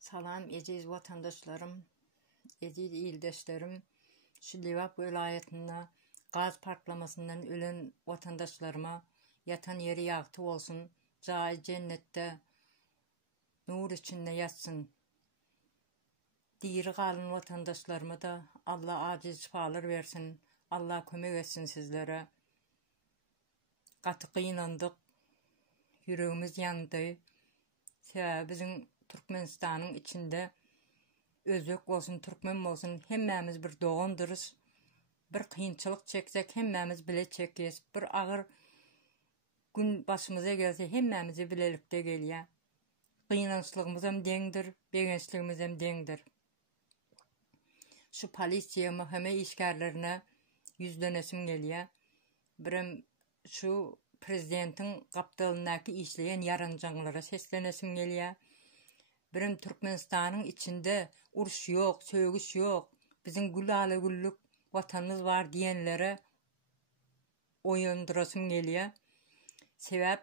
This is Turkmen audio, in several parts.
Salam aziz vatandaşlarım, aziz ildeşlerim. Şu Livap vilayetinde gaz patlamasından ölen vatandaşlarıma yatan yeri yaktı olsun. Cai cennette nur içinde yatsın. Diri kalın vatandaşlarıma da Allah acil şifalar versin. Allah kömek etsin sizlere. Katı kıyınandık. Yüreğimiz yandı. Bizim Türkmenistan'ın içinde özök olsun, Türkmen olsun, hemmemiz bir doğunduruz. Bir kıyınçılık çeksek, hemmemiz bile çekiyiz. Bir ağır gün başımıza gelse, hemmemizi bilelikte geliyor. Kıyınançlığımız hem dendir, begençliğimiz hem dendir. Şu polisiye, mahkeme işgərlerine yüzlenesim geliyor. Birim şu prezidentin kaptalındaki işleyen yarancağlara seslenesim geliyor. Birim Türkmenistan'ın içinde uruş yok, söğüş yok. Bizim güllalı güllük vatanımız var diyenlere oyundurasım geliyor. Sebep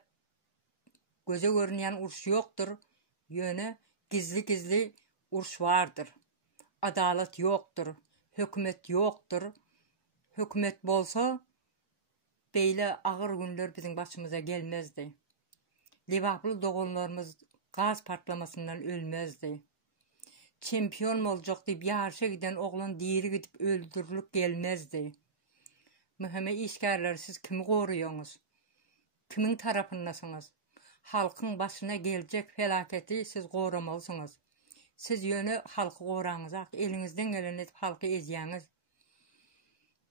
göze görünen uruş yoktur. Yönü gizli gizli uruş vardır. Adalet yoktur. Hükümet yoktur. Hükümet bolsa beyle ağır günler bizim başımıza gelmezdi. Livaplı doğumlarımız gaz patlamasından ölmezdi. Çempiyon olacak deyip yarışa giden oğlan diri gidip öldürülüp gelmezdi. Mühime işgərler, siz kimi koruyorsunuz? Kimin tarafındasınız? Halkın başına gelecek felaketi siz korumalısınız. Siz yönü halkı koranız, elinizden gelen edip halkı eziyeniz.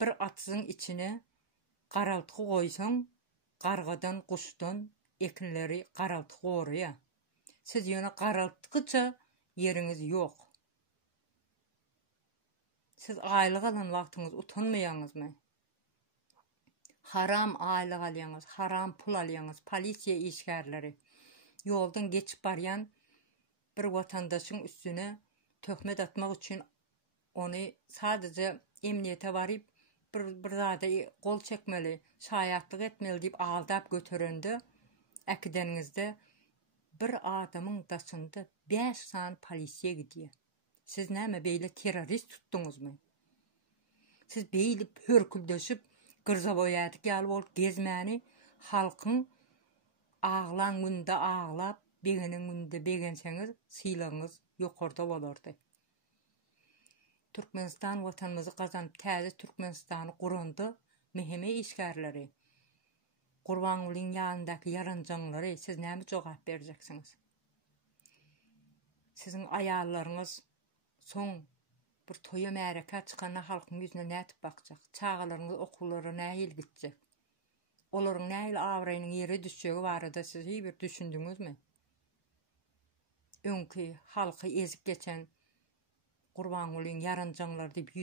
Bir atızın içine qaraltı koysan, qargadan, kuştan ekinleri qaraltı koruyor. Siz yönü qaralttıkça yeriniz yok. Siz aylık alan vaktiniz utanmayanız mı? Haram aylık alıyorsunuz, haram pul alıyorsunuz, polisiye işgərleri. Yoldan geçip barayan bir vatandaşın üstüne töhmet atmak için onu sadece emniyete varıp bir zade kol çekmeli, şayatlık etmeli deyip aldap götüründü. Akidenizde bir adamın daşında 5 san polisiye gidiyor. Siz näme beyle terörist tuttunuz mu? Siz beyle pörküldeşip gırza boyadık gelip olup gezmeni halkın ağlan günde ağlap begenin günde begenseniz silahınız yukarıda olurdu. Türkmenistan vatanımızı kazanıp təze Türkmenistan'ı kurandı mühime işgərleri. Kurbanulun yanındaki yarancağları siz näme cevap vereceksiniz? Sizin ayarlarınız son bir toya məraka çıkanına halkın yüzüne nətip bakacak? Çağalarınız okullara nəil gidecek? Onların nəil avrayının yeri düşeceği var da siz bir düşündünüz mü? Önkü halkı ezip geçen Kurbanulun yarancağlar deyip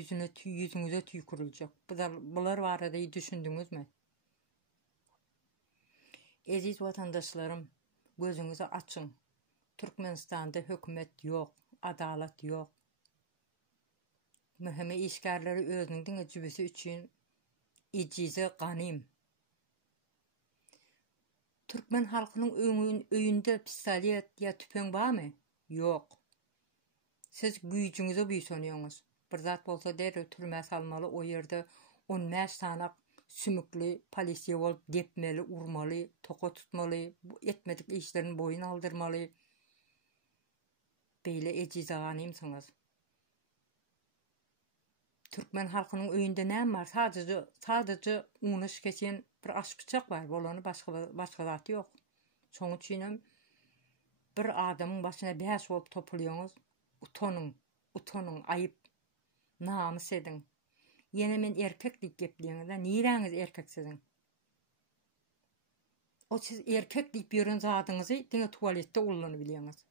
yüzünüze tükürülecek. Bunlar var da düşündünüz mü? Aziz vatandaşlarım, gözünüzü açın. Türkmenistan'da hükümet yok, adalet yok. Mühime işgərleri özünün ecibisi için icize qanim. Türkmen halkının öyünde pistolet ya tüpen var mı? Yok. Siz gücünüze büyüsönüyorsunuz. Bir zat bolsa der türme salmalı o yerde 15 sanak sümüklü polisiye olup depmeli, urmalı, toka tutmalı, etmedik işlerin boyun aldırmalı. Beyle ecize ganimsiniz. Türkmen halkının öyünde näme var? Sadece unuş kesen bir aş bıçak var. Bolanı başka zat yok. Sonuç için bir adamın başına 5 olup topluyorsunuz. Utanın, ayıp, namus edin. Yine men erkek deyip gepliyorsunuz da, nireniz erkek sizin? O siz erkek deyip yürün zadınızı dine tuvalette ullanı biliyorsunuz.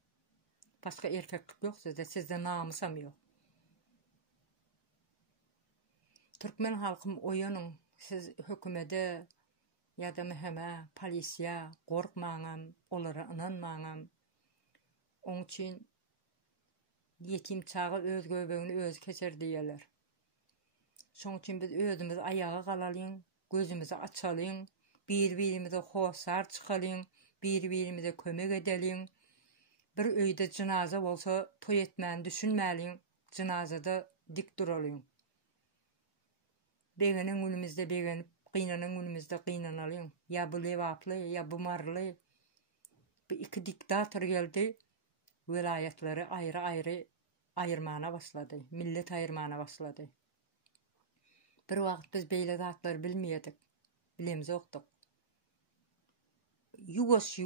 Başka erkeklik yok sizde namusam yok. Türkmen halkım oyunun, siz hükümede ya da mühime, polisiye korkmağım, onlara inanmağım. Onun için yetim çağı öz göbeğini öz keser diyorlar. Şoň üçin biz özümüz ayağa kalalım, gözümüzü açalım, birbirimize hoşsar çıkalım, birbirimize kömek edelim. Bir öýde cenaza bolsa toý etmän düşünmäliň, cenazada dik duralýň. Begeniň günümizde begenip, gynanyň günümizde gynanalyň. Ya bu lewaply, ya bu marly. Bu iki diktator geldi, welayatlary aýry-aýry aýyrmana başlady, millet aýyrmana başlady. Bir wagt biz beýle zatlary bilmeýedik, bilemzokdyk. Yugoş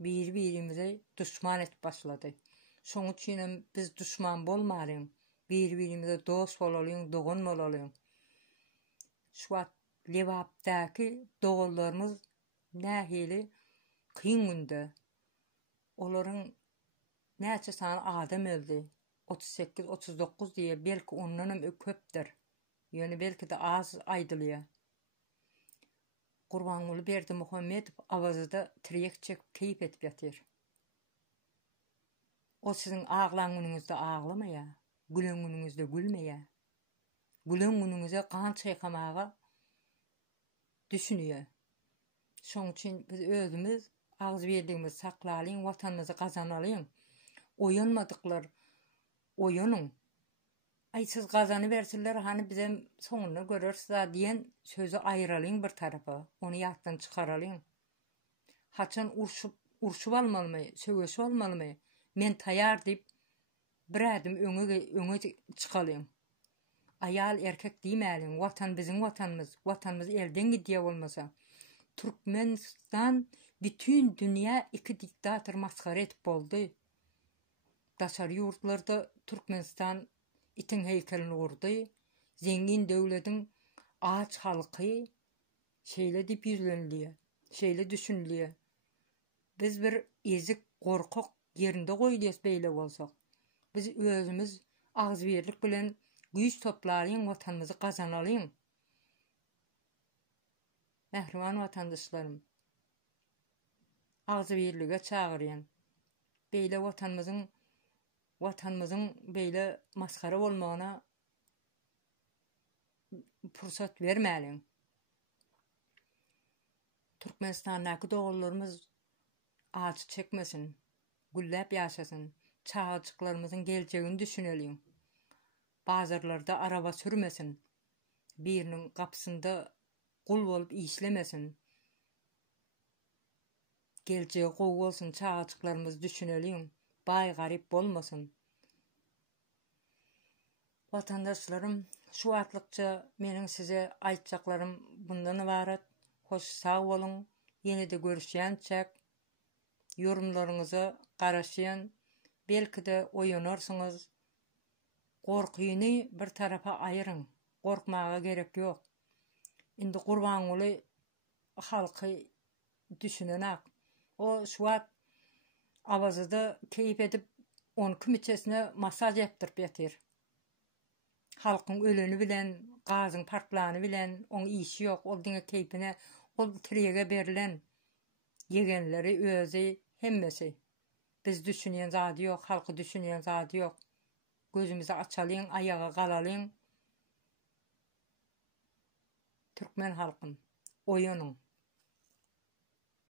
bir-birimize düşman etip başlady. Şoň üçin biz düşman bolmalyň, bir-birimize dost bolalyň, dogan bolalyň. Şu wagt lewapdaky doganlarymyz nähili kyn günde. Olaryň näçe san adam öldü. 38-39 diye belki ondan köpdir. Ýöne belki de az aýdylýar. Gurbanguly Berdimuhammedow awazyda tirek çekip keyip etip ýatyr. O siziň aglan günüňizde aglamaýa, gülen günüňizde gülmeýä. Gülen günüňize kan çaýkamaga düşünýär. Şoň üçin biz özümiz agzberdigimizi saklalyň, watanymyzy gazanalyň. Oýanmadyklar, oýanyň. Ay siz gazany bersinler, hani bizem soňuna görersiz diýen sözü aýyralyň bir tarapa, ony ýatdan çykaralyň. Haçan urşup almalymy, söwüşip almalymy, men taýar diýip bir adım öňe çykalyň. Ayal erkek diýmäliň, watan biziň watanymyz elden gidýär bolmasa. Türkmenistan bütün dünýä iki diktator maskara etip boldy. Daşar ýurtlarda Türkmenistan itin heykelini kurdy. Zengin döwletiň aç halky şeýle dip ýüzlenýär, şeýle düşünýär. Biz bir ezik, gorkak yerinde goýdys beýle bolsak. Biz özümiz agzberlik bilen güýç toplalyň, watanymyzy gazanalyň. Mähriman watandaşlarym, agzberlige çagyrýan. Beýle watanymyzyň beýle maskara bolmagyna pursat bermäliň. Türkmenistandaky dogallarymyz ağaç çekmesin, güllep ýaşasyn, çağaçyklarymyzyň geljegini düşüneliň. Bazarlarda araba sürmesin, biriniň gapsynda gul bolup işlemesin. Geljegi gowy bolsun, çağaçyklarymyz düşüneliň, bay garip bolmasyn. Watandaşlarym, şu watlykça meniň size aýtjaklarym bundan ibaret. Hoş sağ bolun, ýene-de görüşýänçek. Yorumlaryňyza garaşýan, belki de oýanarsyňyz. Gorkyny bir tarafa aýyryň. Gorkmaga gerek ýok. Indi Gurbanguly halky düşünenak. O şu wagt awazyda keyip edip 10 kim içesine masaj yaptırıp ýatyr. Halkyň öleni bilen, gazyň partlany bilen oň işi ýok. Ol diňe keypine, ol tirege berilen yegenleri özi hemmesi. Biz düşünýän zady ýok, halky düşünýän zady ýok. Gözümizi açalyň, ayağa galalyň. Türkmen halkyn oýanyň.